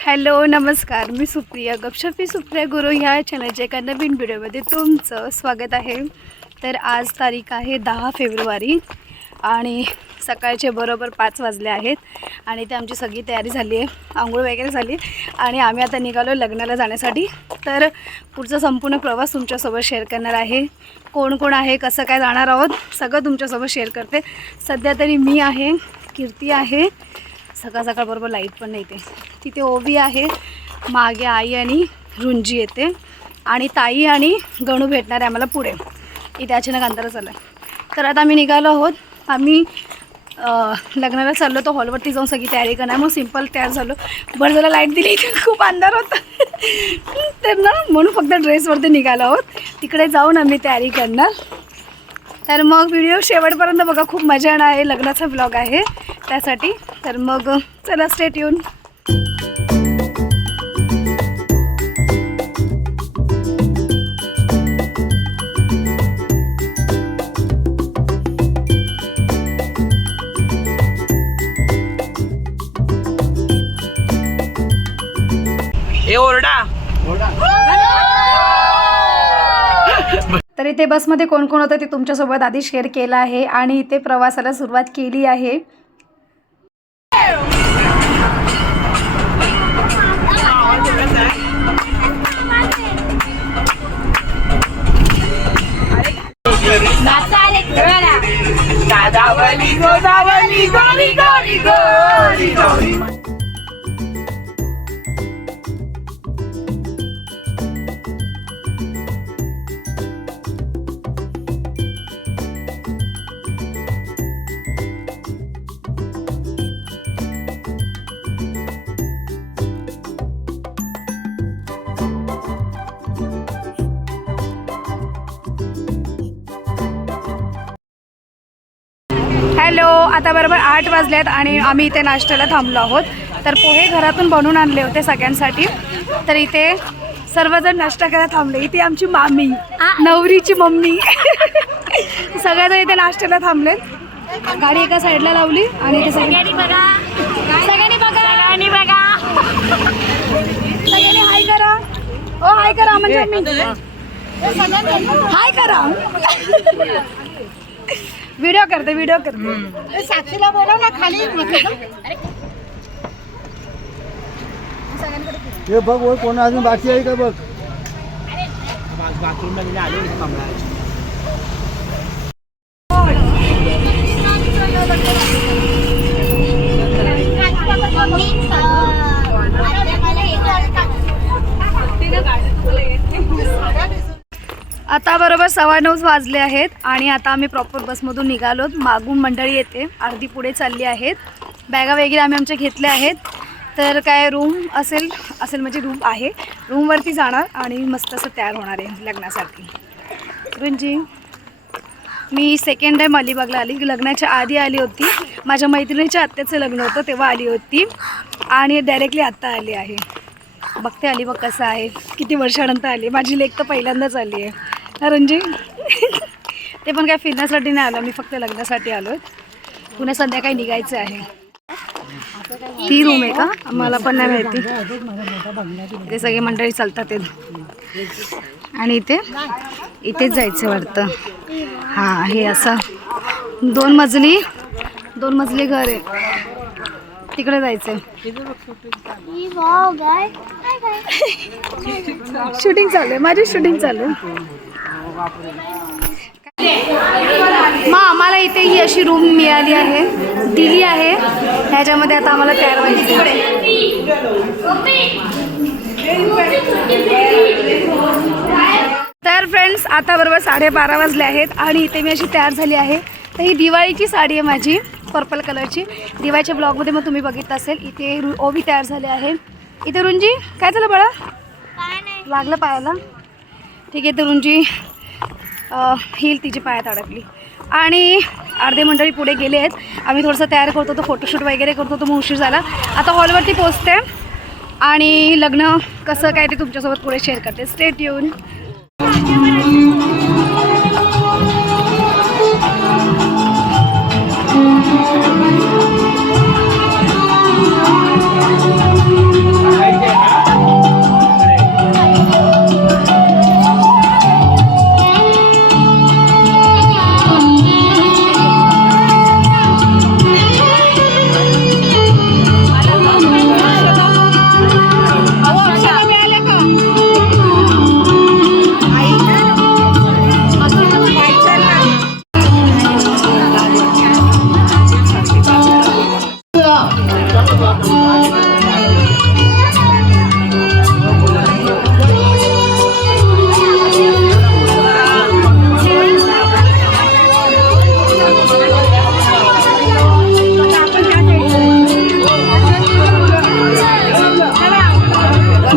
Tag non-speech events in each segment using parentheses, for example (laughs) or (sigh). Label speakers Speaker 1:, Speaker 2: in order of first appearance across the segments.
Speaker 1: Hello नमस्कार. मी सुप्रिया. गपशपी सुप्रिया गुरु ह्या चॅनलच्या एका नवीन व्हिडिओमध्ये तुमचं स्वागत आहे. तर आज तारीख आहे दहा फेब्रुवारी आणि सकाळचे बरोबर पाच वाजले आहेत आणि ते आमची सगळी तयारी झाली आहे. आंघोळ वगैरे झाली आणि आम्ही आता निघालो लग्नाला जाण्यासाठी. तर पुढचा संपूर्ण प्रवास तुमच्यासोबत शेअर करणार आहे. कोण कोण आहे कसं काय जाणार आहोत सगळं तुमच्यासोबत शेअर करते. सध्या तरी मी आहे कीर्ती आहे. सकाळ सकाळ बरोबर लाइट पण नाही ते. तिथे ओवी आहे मागे आई आणि रुंजी येते. आणि ताई आणि गणू भेटणार आहे आम्हाला पुढे. इथे अचानक अंधार झालं तर आता आम्ही निघालो आहोत. आम्ही लग्नाला चाललो तर हॉलवरती जाऊन सगळी तयारी करणार. मग सिंपल तयार झालो. बरं झालं लाइट दिली. इथे खूप अंधार होता. (laughs) तर ना म्हणून फक्त ड्रेसवरती निघालो आहोत. तिकडे जाऊन आम्ही तयारी करणार. तर मग व्हिडिओ शेवटपर्यंत बघा खूप मजा येणार आहे. लग्नाचा ब्लॉग आहे. त्यासाठी तर मग चला स्टेट येऊन.
Speaker 2: ए ओरडा.
Speaker 1: तर इथे बसमध्ये कोण कोण होतं ते तुमच्यासोबत आधी शेअर केलं आहे आणि इथे प्रवासाला सुरुवात केली आहे.
Speaker 2: दादावली गोदावली गोरी गोरी गोरी गोरी.
Speaker 1: वाजल्यात आणि आम्ही इथे नाश्त्याला थांबलो आहोत. तर पोहे घरातून बनवून आणले होते सगळ्यांसाठी. तर इथे सर्वजण नाश्ता करायला थांबले. इथे आमची मामी नवरीची मम्मी. (laughs) सगळ्याजण इथे नाश्त्याला थांबलेत. गाडी एका साईडला लावली आणि इथे सगळ्यांनी सगळ्यांनी बघा. सगळ्यांनी बघा. सगळ्यांनी हाय करा. ओ हाय करा म्हणजे हाय करा. व्हिडिओ करते व्हिडिओ करते.
Speaker 3: साक्षीला बोलव ना खाली.
Speaker 4: हे बघ कोण अजून बाकी आहे का बघ?
Speaker 2: बाथरूमला गेले आले कमळा
Speaker 1: आता बरोबर सव्वा नऊच वाजले आहेत आणि आता आम्ही प्रॉपर बसमधून निघालो. मागून मंडळी येते. अर्धी पुढे चालली आहेत. बॅगा वगैरे आम्ही आमच्या घेतल्या आहेत. तर काय रूम असेल असेल म्हणजे रूम आहे. रूमवरती जाणार आणि मस्त असं तयार होणार आहे लग्नासाठी. रुंजी मी सेकंड टाईम अलिबागला आली. लग्नाच्या आधी आली होती. माझ्या मैत्रिणीच्या आत्याचं लग्न होतं तेव्हा आली होती. आणि डायरेक्टली आत्ता आली आहे. बघते अलिबाग कसं आहे. किती वर्षानंतर आली माझी लेक तर पहिल्यांदाच आली आहे. रणजी? (laughs) ते पण काय फिरण्यासाठी नाही आलो मी फक्त लग्नासाठी आलो पुन्हा संध्याकाळी निघायचं आहे. ती रूम आहे का? मला पण नाही माहिती. ते सगळे मंडळी चालतात आणि इथे? इथेच जायचं वाटतं. हां हे असं. दोन मजली दोन मजली घर आहे. तिकडे जायचं शूटिंग (laughs) चालू आहे. माझी शूटिंग चालू आहे. मग आम्हाला इथे ही अशी रूम मिळाली आहे. दिली आहे. ह्याच्यामध्ये आता आम्हाला तयार व्हायचं. तर फ्रेंड्स आता बरोबर साडेबारा वाजले आहेत आणि इथे मी अशी तयार झाली आहे. तर ही दिवाळीची साडी आहे माझी पर्पल कलरची दिवाळीच्या ब्लॉगमध्ये मग तुम्ही बघितलं असेल इथे रु ओवी तयार झाले आहे. इथे रुंजी काय झालं बाळा? लागलं पायाला? ठीक आहे तर रुंजी हिल तिची पायात अडकली. आणि अर्धे मंडळी पुढे गेले आहेत. आम्ही थोडंसं तयार करतो तो फोटोशूट वगैरे करतो तो मग उशीर झाला. आता हॉलवरती पोचते आणि लग्न कसं काय ते तुमच्यासोबत पुढे शेअर करते. स्टेट येऊन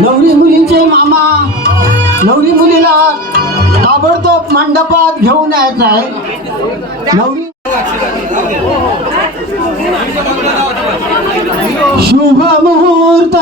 Speaker 3: नवरी मुलीचे मामा नवरी मुलीला ताबडतोब मंडपात घेऊन यायचं आहे. नवरी शुभ मुहूर्त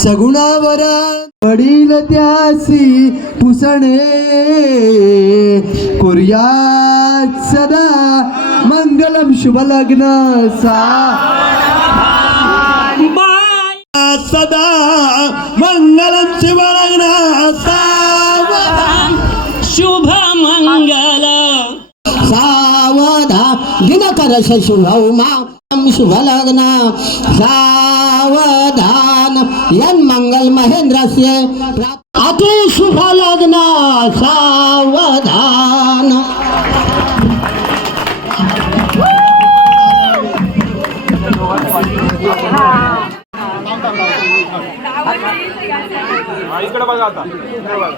Speaker 3: सगुणावर वडील त्यासी पुसणे. कुर्यात सदा मंगलम शुभ लग्न सा. सदा मंगलम शिवलग्न सावधान
Speaker 2: शुभ मंगल.
Speaker 3: सावधान दिनकर शुभमा शुभ लग्न सावधान यन मंगल महेंद्रस्य अति शुभ लग्न सावधान।
Speaker 5: इकडे बघा आता. इकडे बघा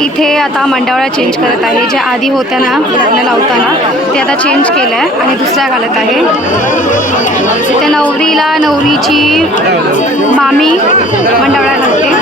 Speaker 1: इथे आता मंडवळा चेंज करत आहे. जे आधी होत्या ना लग्न लावताना ते आता चेंज केलं आहे आणि दुसऱ्या घालत आहे. इथे नवरीला नवरीची मामी मंडवळा घालते.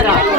Speaker 1: Yeah.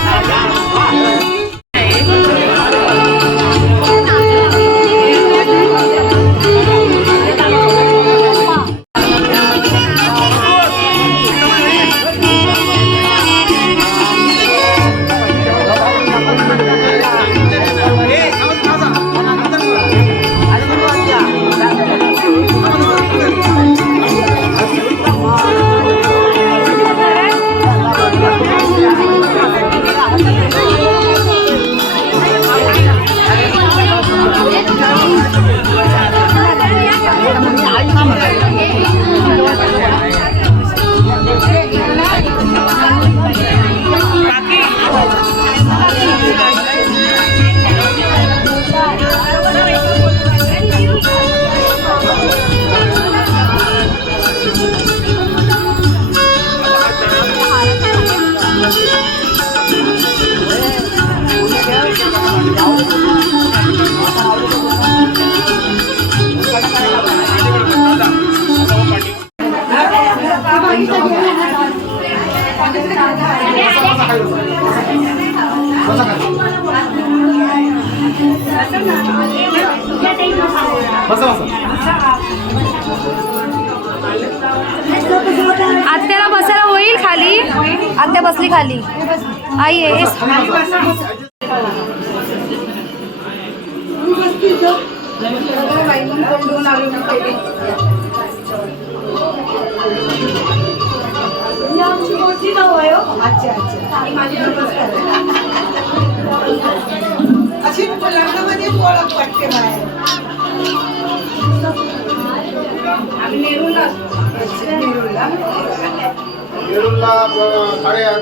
Speaker 2: अशी लग्नामध्ये ओळख वाटते बाहेर आम्ही नेरूळला असतो. नेरूळला.
Speaker 5: वेरूळला साडेआठ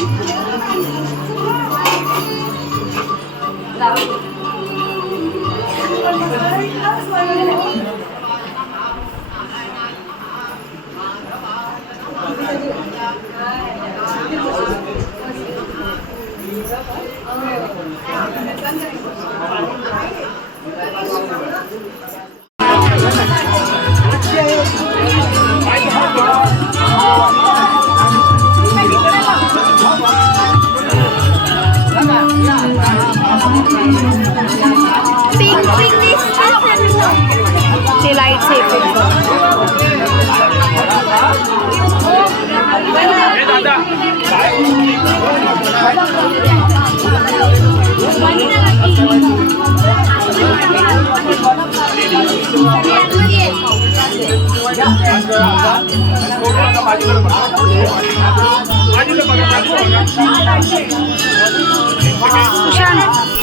Speaker 1: ना सगळा पिंक
Speaker 5: बघा माझीकडे बघा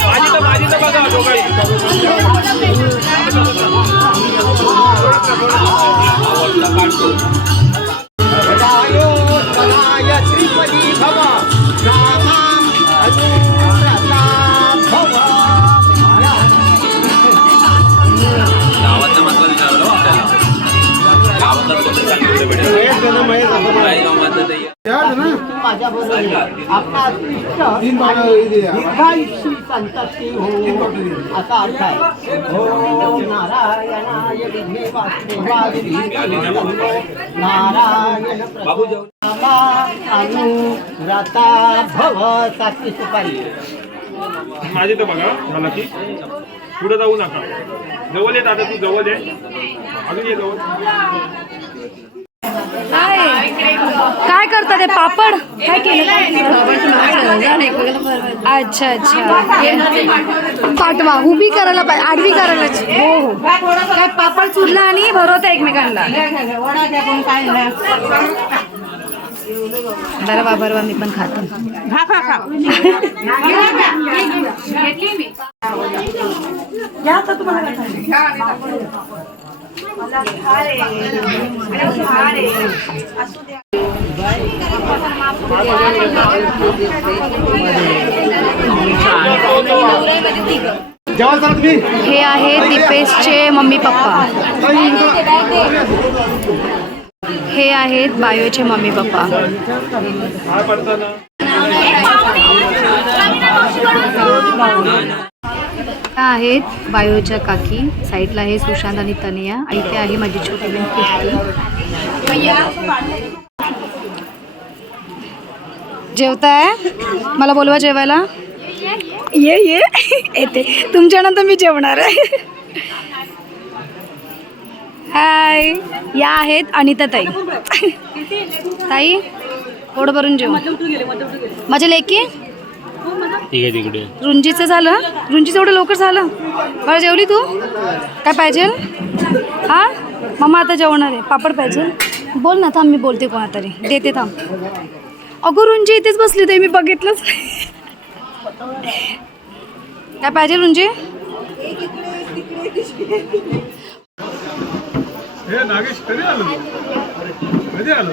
Speaker 5: माझी
Speaker 1: शांत
Speaker 5: माझी तर माझी तर बघा काढतो
Speaker 6: श्रीपती भवा दीर्घायुषी संतती हो असा अर्थ आहे हो. नारायणाय विघ्ने वासुदेवाय नारायण अनुरता भव सातवी सुपारी
Speaker 5: माझी तर बघा झाला की पुढे जाऊ नका. जवळ येत आता तू जवळ ये. अजून ये जवळ.
Speaker 1: काय? काय करता ते? पापड? काय केलं? अच्छा अच्छा. पाठवा. उभी करायला पाहिजे. आडवी करायला हो हो. काय पापड चुरला आणि भरवता एकमेकांना? बरं बा बरं बा मी (laughs) हे आहे दीपेशचे मम्मी पप्पा. हे आहेत बायोचे मम्मी पप्पा. आहेत बायोच्या काकी. साईडला आहे सुशांत आणि तनिया. इथे आहे माझी छोटी बहीण कीर्ती जेवताय? मला बोलवा जेवायला. ये ये. येते. तुमच्यानंतर मी जेवणार आहे. हाय या आहेत अनिता ताई. (laughs) ताई पोट भरून जेव माझ्या लेकी?
Speaker 7: ठीक आहे तिकडे.
Speaker 1: रुंजीचं झालं. रुंजीचं एवढं लवकर झालं? बरं जेवली तू? काय पाहिजे? हा? मम्मा आता जेवणार आहे. पापड पाहिजे. बोल ना थांब मी बोलते कोणातरी. देते थांब. अगो रुंजी इथेच बसली ते मी बघितलंच. काय पाहिजे रुंजी?
Speaker 5: हे नागेश कधी आलो? कधी आलो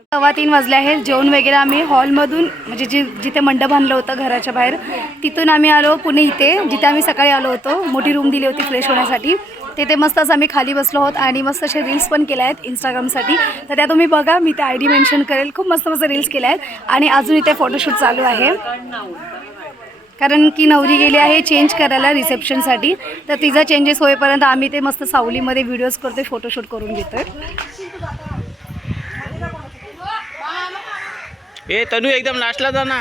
Speaker 1: सव्वा तीन वाजले आहेत. जेवण वगैरे आम्ही हॉलमधून म्हणजे जे जिथे मंडप बांधलं होतं घराच्या बाहेर तिथून आम्ही आलो पुणे इथे जिथे आम्ही सकाळी आलो होतो. मोठी रूम दिली होती फ्रेश होण्यासाठी. तिथे मस्त असं आम्ही खाली बसलो आहोत आणि मस्त असे रील्स पण केल्या आहेत इंस्टाग्रामसाठी तर त्या तुम्ही बघा मी त्या आय डी मेन्शन करेल. खूप मस्त मस्त रील्स केल्या आहेत. आणि अजून इथे फोटोशूट चालू आहे. कारण की नवरी गेली आहे चेंज करायला रिसेप्शनसाठी तर तिचा चेंजेस होईपर्यंत आम्ही ते मस्त सावलीमध्ये व्हिडिओज करतोय फोटोशूट करून घेतोय.
Speaker 8: ए तनू एकदम लास्टला जा ना.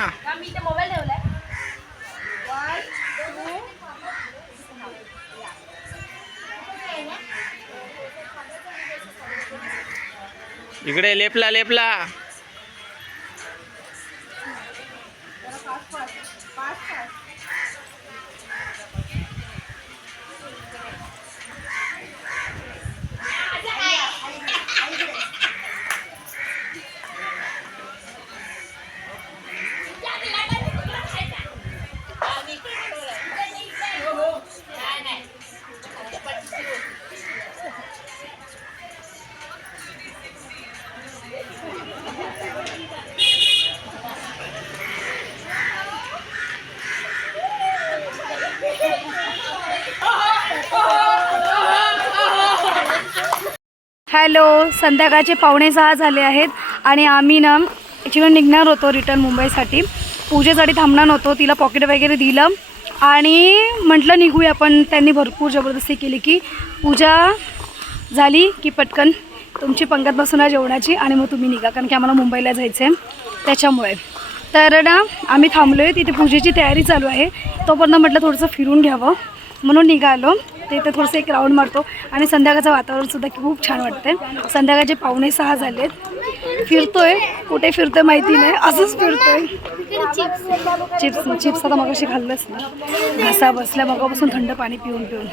Speaker 8: इकडे लेपला लेपला.
Speaker 1: हॅलो संध्याकाळचे पावणे सहा झाले आहेत आणि आम्ही ना ॲक्च्युली निघणार होतो रिटर्न मुंबईसाठी. पूजेसाठी थांबणार नव्हतो तिला पॉकेट वगैरे दिलं. आणि म्हटलं निघूया पण त्यांनी भरपूर जबरदस्ती केली की पूजा झाली की पटकन तुमची पंगत बसून आहे जेवणाची आणि मग तुम्ही निघा कारण की आम्हाला मुंबईला जायचं आहे त्याच्यामुळे. तर ना आम्ही थांबलो आहे तिथे पूजेची तयारी चालू आहे. तोपर्यंत म्हटलं थोडंसं फिरून घ्यावं. म्हणून निघालो. तिथे थोडंसं एक राऊंड मारतो. आणि संध्याकाळचं वातावरणसुद्धा खूप छान वाटतंय. संध्याकाळचे पावणे सहा झालेत. फिरतोय. कुठे फिरतोय माहिती नाही. असंच फिरतोय. चिप्स चिप्स आता मग खाल्लंच ना. घसा बसल्या मगापासून थंड पाणी पिऊन पिऊन.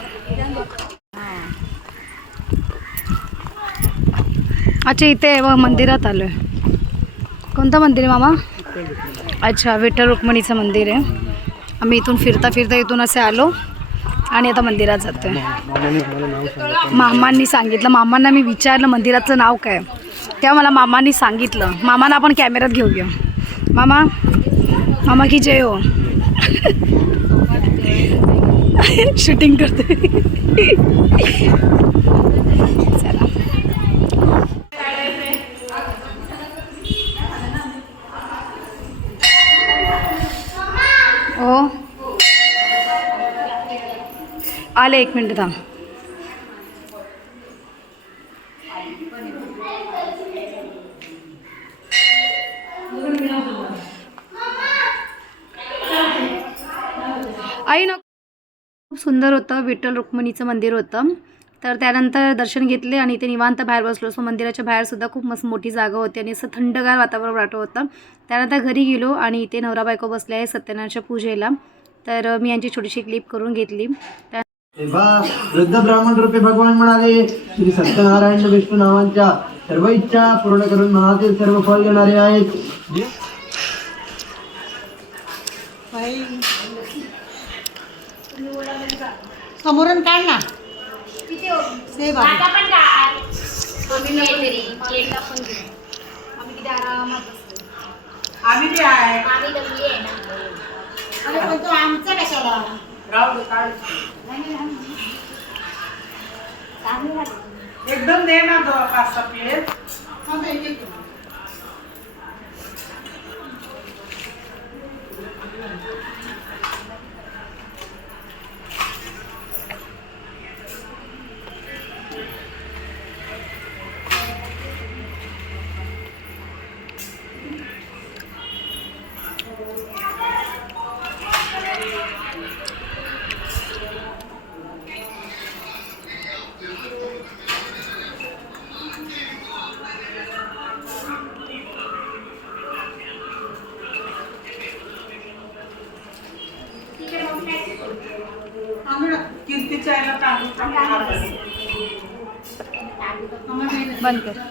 Speaker 1: अच्छा इथे आहे मंदिरात आलो आहे कोणतं मंदिर आहे मामा? अच्छा विठ्ठल रुक्मिणीचं मंदिर आहे. आम्ही इथून फिरता फिरता इथून असे आलो. आणि आता मंदिरात जातोय. मामांनी सांगितलं. मामांना मी विचारलं मंदिराचं नाव काय? तेव्हा मला मामांनी सांगितलं. मामांना आपण कॅमेऱ्यात घेऊया मामा मामा की जय हो? (laughs) शूटिंग करते चला ओ आले एक मिनटं थांब. आई ना खूप सुंदर होतं विठ्ठल रुक्मिणीचं मंदिर होतं. तर त्यानंतर दर्शन घेतले आणि ते निवांत बाहेर बसलो. सो मंदिराच्या बाहेरसुद्धा खूप मस्त मोठी जागा होती आणि असं थंडगार वातावरण वाटत होतं. त्यानंतर घरी गेलो आणि इथे नवरा बायको बसले आहे सत्यनारायणच्या पूजेला. तर मी यांची छोटीशी क्लिप करून घेतली. त्या
Speaker 3: तेव्हा वृद्ध ब्राह्मण रूपी भगवान म्हणाले श्री सत्यनारायण विष्णू नावांच्या सर्व इच्छा पूर्ण करून मनातील सर्व फळ देणारे आहेत.
Speaker 9: समोरून काढ ना. बघ.
Speaker 2: आम्ही बी आहे.
Speaker 9: अरे पण तू आमचा कशाला?
Speaker 2: राहू दे, काढ. एकदम दे ना दो पाच सहा प्लेट
Speaker 1: बंद कर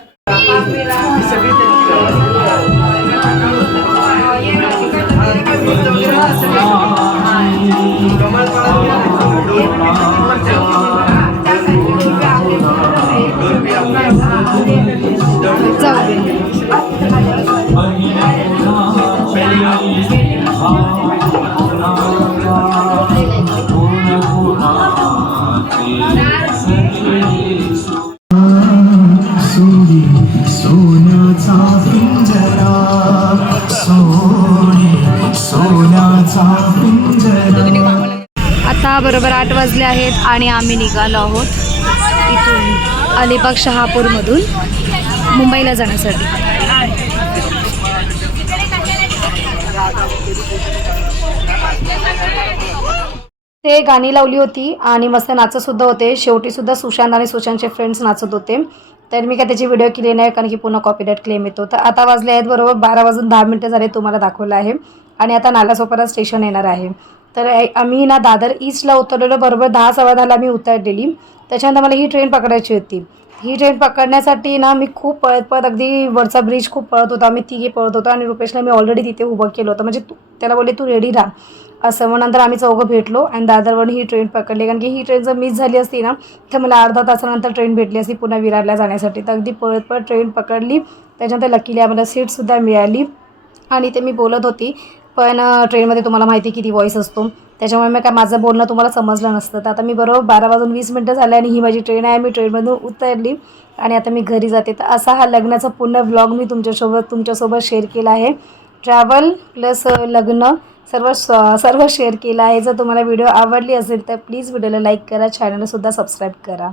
Speaker 1: वाजले आहेत आणि आम्ही निघालो आहोत इथून अलिबाग शहापूरमधून मुंबईला जाण्यासाठी. ते गाणी लावली होती आणि मस्त नाचतसुद्धा होते. शेवटीसुद्धा सुशांत आणि सुशांतचे फ्रेंड्स नाचत होते. तर मी काय त्याची व्हिडिओ केली नाही कारण की पुन्हा कॉपीराईट क्लेम येतो. तर आता वाजले आहेत बरोबर बारा वाजून दहा मिनटं झाले तुम्हाला दाखवलं आहे. आणि आता नालासोपारा स्टेशन येणार आहे. तर ए- आम्ही ना दादर ईस्टला उतरलेलो बरोबर दहा सव्वा दहाला आम्ही उतरलेली. त्याच्यानंतर मला ही ट्रेन पकडायची होती. ही ट्रेन पकडण्यासाठी ना मी खूप पळत पळत अगदी वरचा ब्रिज खूप पळत होता. आम्ही तिघे पळत होतो आणि रुपेशला मी ऑलरेडी तिथे उभं केलं होतं. म्हणजे तू त्याला बोलले तू रेडी राहा. असं मग नंतर आम्ही चौघं भेटलो आणि दादरवरून ही ट्रेन पकडली. कारण की ही ट्रेन जर मिस झाली असती ना तर मला अर्धा तासानंतर ट्रेन भेटली असती पुन्हा विरारला जाण्यासाठी. तर अगदी पळत पळत ट्रेन पकडली. त्याच्यानंतर लकीली आम्हाला सीटसुद्धा मिळाली. आणि ते मी बोलत होती पण ट्रेनमध्ये तुम्हाला माहिती किती व्हॉईस असतो. त्याच्यामुळे मी काय माझं बोलणं तुम्हाला समजलं नसतं. तर आता मी बरोबर बारा वाजून वीस मिनटं झाले आणि ही माझी ट्रेन आहे. मी ट्रेनमधून उतरली आणि आता मी घरी जाते. तर असा हा लग्नाचा पूर्ण व्लॉग मी तुमच्यासोबत तुमच्यासोबत शेअर केला आहे. ट्रॅव्हल प्लस लग्न सर्व स- सर्व शेअर केलं आहे. जर तुम्हाला व्हिडिओ आवडली असेल तर प्लीज व्हिडिओला लाईक करा. चॅनलसुद्धा सबस्क्राईब करा.